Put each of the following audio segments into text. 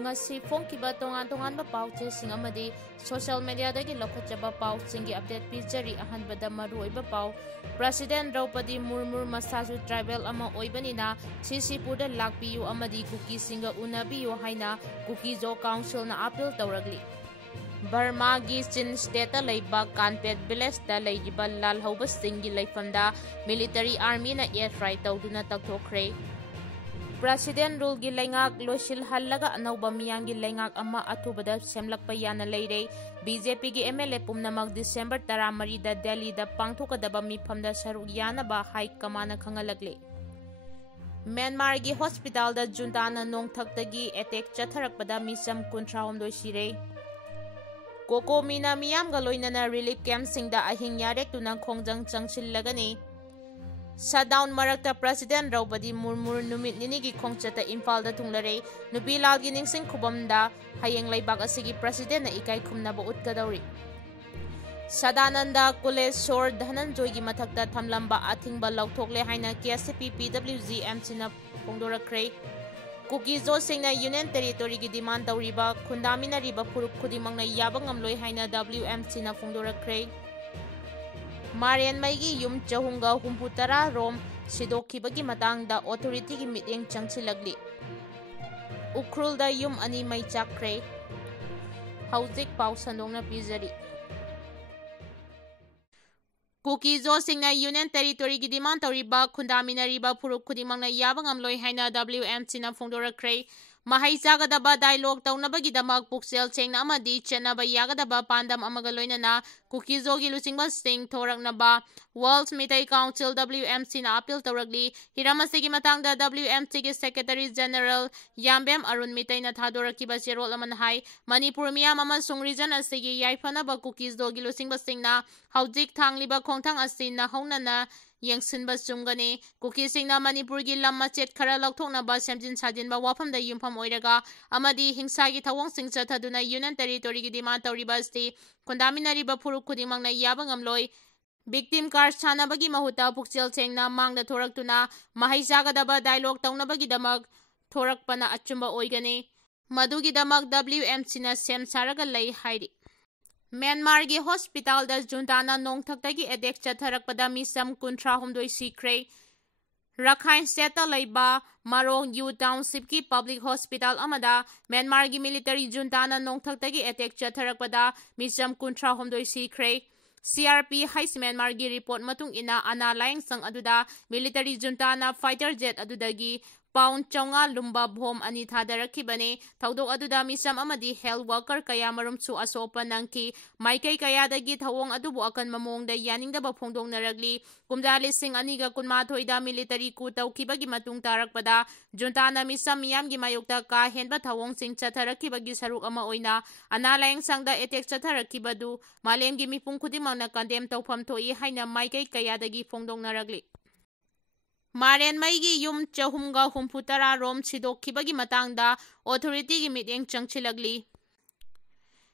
ngasi phongkiba tongan-tonganba pauchesing amadi social media dagi lokhatjaba pauchingi update pijari ahanbada maruoiba pau President Draupadi Murmu masaju tribal ama oibanina Sisipurda lakpiyu amadi Kuki Singna unabiyu haina Kuki Zo Council na appeal tawragli Burma gi Chin State laiba Kanpet village da laiba lal hauba singi laifamda military army na air strike tawduna Komthokhre President rule gi laingak losil hallaga anauba miyanggi laingak ama athubada semlakpa yana leire BJP gi MLA pumnamak December 13 da Delhi da pangthokadaba mifamda saruk yanaba high command khangalagle Myanmar gi hospital da junta na nongthaktagi attack chatharakpada Micham 13 sire Koko mina miyam galoina na relief camp singda ahing yarek tunang khongjang changchillagani Shutdown marakta President Draupadi Murmu numit ninigi khongchata Imphal da tunglare nupi lalgi ningsing khubamda hayeng laibak asigi President na ikai khumnaba utkadauri Sadananda Kuleshwar Dhananjoy gi mathakta thamlamba ATHINGBA lauthokle haina KCPPWG MC na phongdorakre Kuki Singna Union Territory gi demand tawriba khundamina riba phurup khudimangna yaba ngamloi haina WMC na phongdorakre Marian Maigi yum chahunga humputara rom sidokhibagi matangda authority gi mityeng changchilagli Ukhrul da yum ani mai chakre hauzik pau sandongna pizari Kuki Singna Union Territory gi demand tawriba khundamina riba phurup khudimangna yaba ngamloi haina WMC na phongdorakre Mahai Sagadaba dialogue taunabagi damak puksel chengna amadi chenaba yagadaba pandam amaga loinana Kuki Zogi lusingba sing thoraknaba World Mitai Council WMC na appeal tawragli hiramasigi matangda WMC gi Secretary General Yambem Arun Mitai na thadораkiba cherol aman hai Manipur miyam amasung region asigi yaifanaba Kuki Zogi lusingba singna haujik thangliba khongthang asin na haunana yengsinba chumgani Kuki Singna Manipur gi lam machet khara lauthoknaba semjin sajinba wafamda yumpham oiraga amadi hingsa gi thawong sing chathaduna Union Territory gi demand tawriba asti khundaminariba phuruk khudimangna yaba ngamloi victim card sanabagi mahuta pukchel chengna mangda thoraktuna mahai jagadaba dialogue taunabagi damak thorakpana achumba oigani madugi damak WMC na sem saraga lei hairi Myanmar gi hospital da juntana nongthaktagi attack chatharakpada Micham 13 sikre Rakhine State laiba Marong Yu Township ki public hospital amada Myanmar gi military juntana nongthaktagi attack chatharakpada Micham 13 sikre CRP Hais Myanmar gi report matung ina ana laing sang aduda military juntana fighter jet adudagi Pound Chonga Lumba Bhom Ani Thadarakibane, Taudok Aduda Micham Amadi Health Worker Kaya Marum Su Asopa Nangki, Maikai Kaya da Git Hawong Adubu Akan Mamong da Yaningde Bapongdong Naragli, Kumdali Sing Aniga Kunmatoida Military Kutaw Kibagi Matung Tarakpada, Juntana Micham Miyam Gimayukta Ka Henba Tawong Sing Chatarakibagi Saruk Ama Oina, Analayang Sangda Etek Chatarakibadu, Malem Gimipung Kudimang na Kandem Tawpam Toi Haina Maikai Kaya da Gi Fongdong Naragli. Marian Maigi yum chahumga humputara rom sidokhibagi matangda authority gi mityeng changchilagli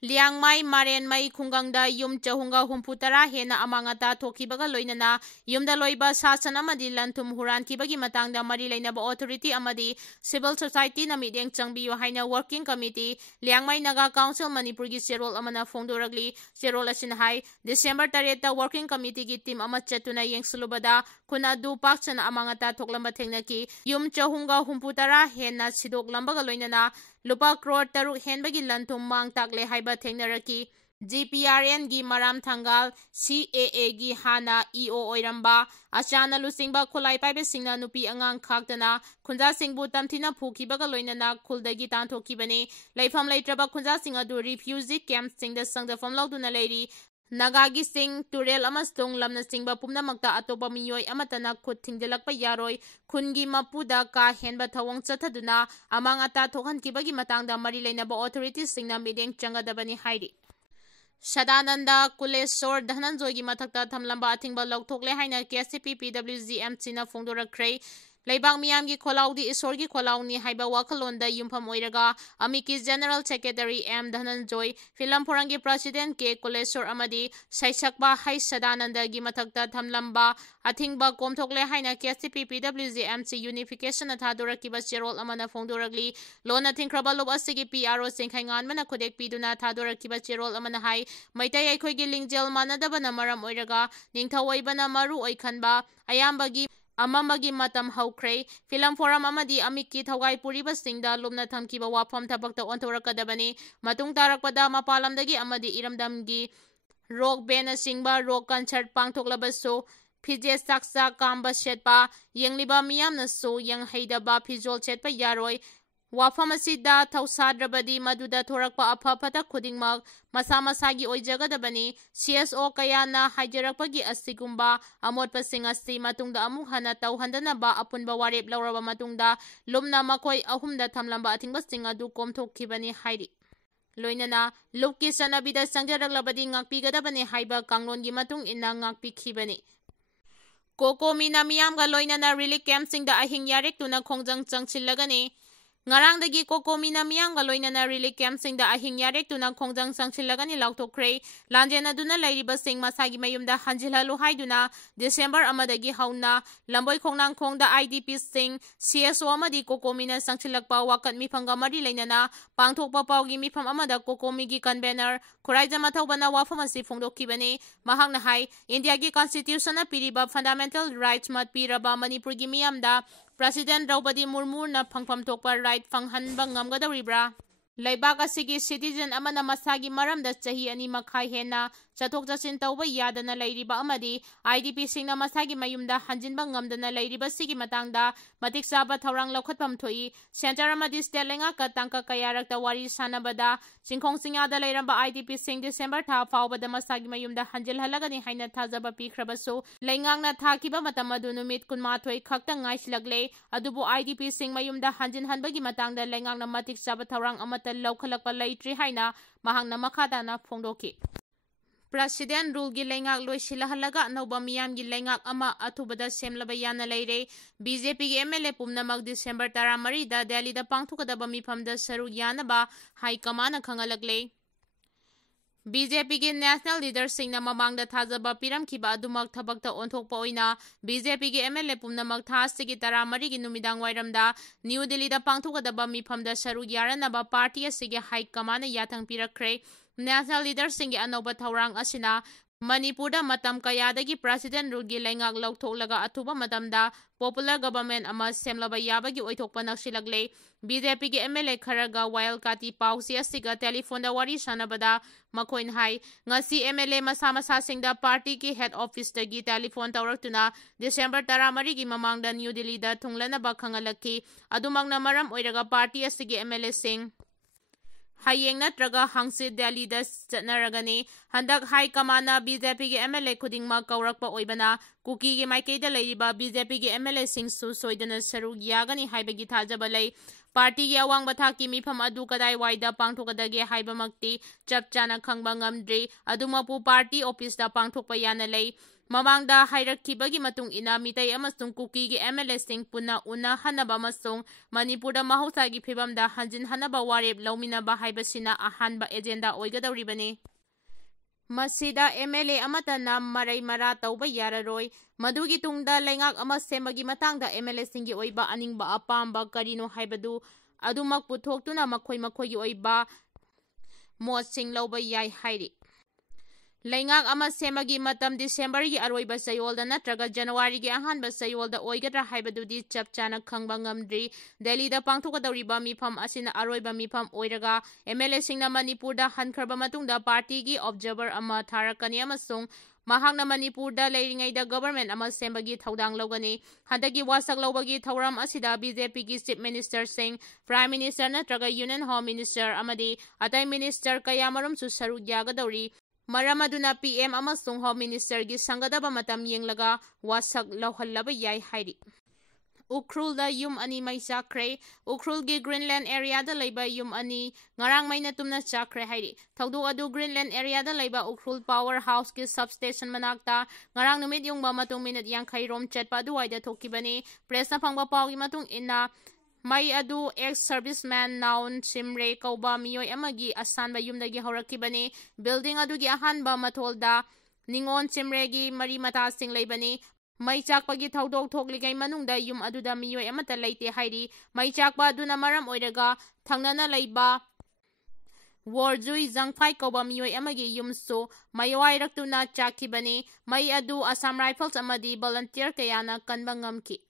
Liang Mai Marian Mai Khunggangda yum chahunga humputara hena amangata thokibaga loinana yumda loiba sasan amadi lantum huran kibagi matangda mari lainaba authority amadi civil society na mityeng changbiyo haina working committee Liang Mai Naga Council Manipur gi serol amana phongdoragli serol asin hai December 3 ta working committee gi team ama chatuna yengsulubada kuna du pakchana amangata thoklamba thengnaki yum chahunga humputara hena sidok lambaga loinana Lupa crore taruk henbagi lantum mang takle haiba thengnaraki GPRN gi maram thangal CAA gi hana EO oiramba achana lusingba khulai paibe singna nupi angang khaktana khunja singbu tamthina phukibaga loinana khuldagi tanthokibani laifam laitraba khunja singa du refugee camp singda sangda famlauduna leiri Nagagi Singh Turel Amastong Lamna Singba Pumna Makta Atopa Miyoy Amatana Kut Thingdelakpa Yaroi Khungi Mapuda Ka Henba Thawong Chathaduna Amang Ata Thokan Kibagi Matangda Mari Lainaba Authorities Singna Mideng Changadabani Hairi Sadananda Kuleshwar Dhananjoy gi mathakta thamlamba athingba lauthokle haina KCPPWG MC na phongdorakre Leibang miyamgi kholaudi isorgi kholauni haiba wakalonda yumpham oiraga Amiki General Secretary M Dhananjoy Film Forangi President K Kolesor amadi Saisakba Hai Sadananda gi mathakta thamlamba Athingba Komthokhre haina KSTP PWGMC Unification Thadurakiba Cherol amana Fongdoragli Lona Thingkraba Lob asigi PRO Khnghankhre Khodek Piduna Thadurakiba Cherol amana hai Maitai Aikhoigi Lingjel Manadabana Maram Oiraga Ningthawaibana Maru Oikhanba Ayambagi Amamagi matam haukhre film forum amadi amiki thawai puriba singda lumna thamkiba wafam thabakta ontorakadabani matung tarakpada mapalamdagi amadi iramdamgi rock band singba rock concert pangthoklabasu phije saksa kamba setpa yengliba miyamna so yang haidaba phijol chetpa yaroi wafam asida thausadrabadi maduda thorakpa aphapata khudingmak masa masagi oijagadabani CSO kayana haijarakpagi asigumba amotpasing asi matungda amuk hana tauhandanaba apunba warep lauraba matungda lumna makoi ahumda thamlamba athingba sing adu komthokhibani hairi loinana lukki sanabida sangjaraglabadi ngakpigadabani haiba kanglongi matung inna ngakpikhibani kokomina miyamga loinana relief camp singda ahing yarek tuna khongjang changchillagani Ngarangdagi kokomina miyamga loinana relief camp singda ahing yarek tuna khongjang changchillagani lauktokhre lanjena duna lairiba sing masagi mayumda hanjilhalu haiduna December amadagi hauna lamboi khongkhongda IDP sing CSO amadi kokomina changchillakpa wakat mifanga mari leinana pangthokpa paugi mifam amada kokomigi convener khuraija mathawbana wafam asi phongdokhibani mahakna hai India gi constitution na piriba fundamental rights mat piraba Manipur gi miyamda President Draupadi Murmu na phangpham thokpa right phanghanba ngamgadawribra Laibak asigi citizen amana masagi maramda chahi ani makhai hena chathok chachin tawba yadana lairiba amadi IDP singna masagi mayumda hanjinba ngamdana lairiba sigi matangda matik saba thorang lokhatpam thoi center amadi state lenga ka tangka kayarakta wari sanabada chingkhong singada lairamba IDP sing December tha fawbada masagi mayumda hanjil halagani haina thajaba pikhrabaso leingangna thakiba matamadu numit kunmathoi khakta ngaislagle adubu IDP sing mayumda hanjin hanbagi matangda leingangna matik saba thorang amata laukhalakpa laitri haina mahangna makhadana phongdoki President rule gi lengak loisilahalaga noba miyam gi lengak ama athubada semlaba yana leire BJP gi MLA pumnamak December 13 da Delhi da pangthukadaba mifamda saru yanaba high command khangalagle BJP gi national leader singna mamangda thajaba piramkhiba adumak thabakta onthokpa oina BJP gi MLA pumnamak thasigi 13 gi numidang wairamda New Delhi da pangthukadaba mifamda saru yaranaba party asigi high command yathang pirakhre National leader singi anoba thawrang asina Manipurda matam kayadagi President Rugi Lengak Lauthoklaga Atuba matamda Popular Government ama semlaba yabagi oithokpa naksilagle BJP gi MLA kharaga wild kati pausi asiga telephone da wari sanabada makoin hai ngasi MLA masa singda party ki head office dagi telephone tawraktuna December 13 gi mamangda New Delhi da thunglana ba khangalaki adumangna maram oiraga party asigi MLA sing Hayeng natraga hangsi Delhi da chatnaragani handak high kamana BJP gi MLA khudingma kaurakpa oibana Kuki gi maikei da leiriba BJP gi MLA singsu soidana saru yagani haibagi thajaba lei party gi awang bathaki mifam adu kadai waida pangthokadagi haibamakti chapchana khangba ngamdri adumapu party office da pangthokpa yana lei Mamangda hairakibagi matung ina mitai amasung Kuki gi MLA sing puna una hanaba amasung Manipurda mahosagi phibamda hanjin hanaba warep lauminaba haibasina ahanba agenda oigadawribani Masida MLA amata nam marai mara tauba yararoi madugi tungda lengak ama semagi matangda MLA singi oiba aningba apamba karino haibadu adumak puthoktuna makhoi gi oiba mot sing lauba yai hairi Lengak ama semagi matam December gi aroiba sayolda natraga January gi ahanba sayolda oigadra haibadudi chapchana khangba ngamdri Delhi da pangthokadawriba mifam asina aroiba mifam oiraga MLA singna Manipurda hankharba matungda party gi observer ama tharakani amasung mahakna Manipurda leiringaida government ama sembagi thaudang logani handagi wasak lobagi thauram asida BJP gi chief minister sing prime minister natraga union home minister amadi atai minister kayamarum su saru yagadawri Maramaduna PM amasung Home Minister gi sangadaba matam yenglaga wasak lauhallaba yai hairi Ukhrulda yum ani mai chakre Ukhrulgi Greenland area da leiba yum ani ngarang maina tumna chakre hairi thawdu adu Greenland area da leiba Ukhrul power house ki substation manakta ngarang numit yungba matung minute 50 rom chatpa duwaida thokibani press na phangba pawgi matung inna mai adu ex serviceman noun Sire kauba miyoi amagi asanba yumdagi horakibani building adu gi ahanba matholda ningon Sire gi mari mata sing leibani mai chakpagi thaudok thokligai manungda yum aduda miyoi amata leite hairi mai chakpa aduna maram oiraga thangnana leiba Warjui Zangphai kauba miyoi amagi yumsu maiwai raktuna chakibani mai adu Assam Rifles amadi volunteer kayana kanba ngamki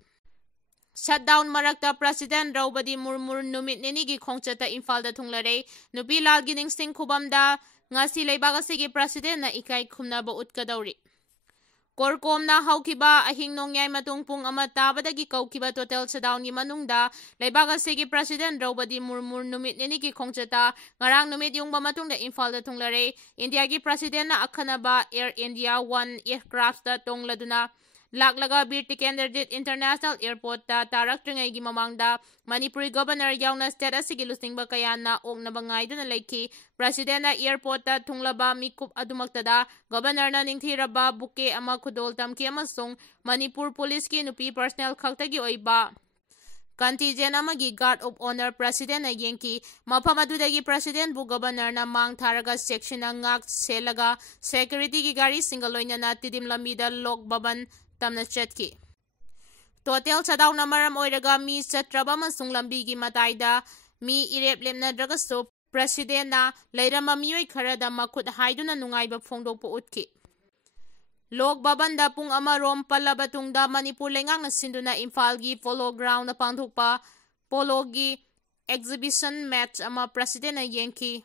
Shutdown marakta President Draupadi Murmu numit ninigi khongchata Imphal thunglare nupi lal gining sing khubamda ngasi leibaga sigi president na ikai khumnaba utkadauri Korkom na haukiba ahing nongyay matung pung amata badagi kaukiba total shutdown gi manungda leibaga sigi president Draupadi Murmu numit ninigi khongchata ngarang numit yungba matungda Imphal da thunglare India gi president na akhanaba Air India 1 aircraft da tongladuna laklaga Bir Tikenderjit International Airport ta taraktrngay gi mamangda Manipuri Governor yauna state asigi lusingba kayana oknaba ngaiduna leiki President na airport ta thunglaba mikup adumaktada Governor na ningthiraba buke ama khudol tamki amasung Manipur Police ki nupi personnel khaktagi oiba Contingent amagi guard of honor president na yenki mafam adudagi president bu governor na mang tharaga section na ngak selaga security gi gari single loina na tidim lamida lok baban tamna chetki total shutdown na maram oiraga mi chatraba masung lambi gi mataida mi irep lemna dragaso president na leirama miyoi kharada makut haiduna nungaiba phongdokpo utki Lok babanda pung amarom palabatungda Manipur lengang na sinduna Imphal gi polo ground na pangthokpa polo gi exhibition match ama president na yenki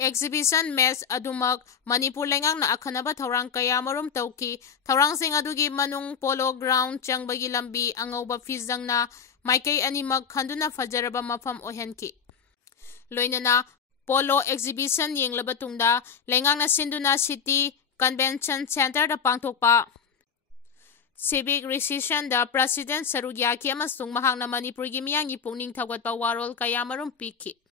exhibition match adumak Manipur lengang na akhanaba thorang kaya marum tawki thorang sing adugi manung polo ground changbagi lambi angauba fizang na maikai animak khanduna fajaraba mafam ohenki loinana polo exhibition yenglaba tungda lengang na sinduna city Convention Center da pangthokpa Civic Reception da President Sarugyaki amasung mahang na Manipur gi miyangi pungning thawgatpa warol kaya marum piki